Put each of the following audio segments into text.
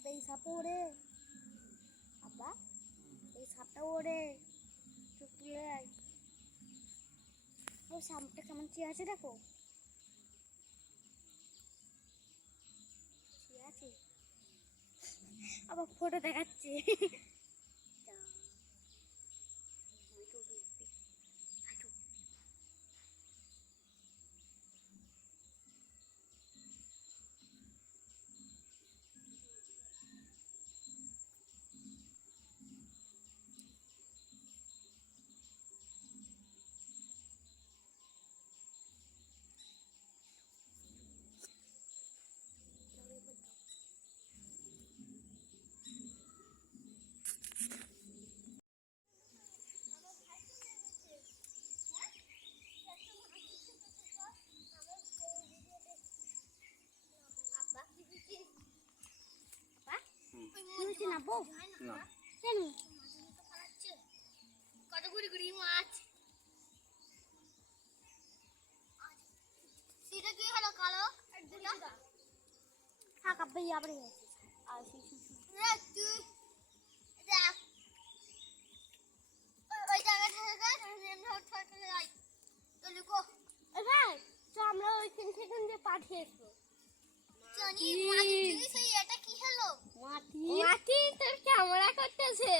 আব্বা এই সাপটা ওড়ে। আব্বা, এই সাপটা ওড়ে। চুপ আয়। সাপটা কেমন চেয়ে আছে দেখো। চেয়ে আছে? আবার ফটো দেখাচ্ছে। নাবো না। কেন? কত গুড়ি গুড়ি মাছ? সেটা কি হলো কালো? আবার আর তুই। দেখ ওই- জায়গাটা ভাই তো আমরা ওইখান সেখান দিয়ে পাঠিয়েছো জানি মাছ এটা কি হলো? মাটি মাটি তোর ক্যামেরা করতেছে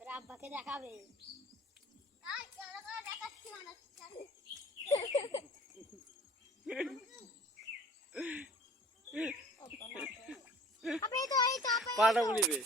তোর আব্বাকে দেখাবে আর কেন করে দেখাচ্ছি মনে হচ্ছে আবে এই তো এই তো দেখাবে। পাটা বলিবে।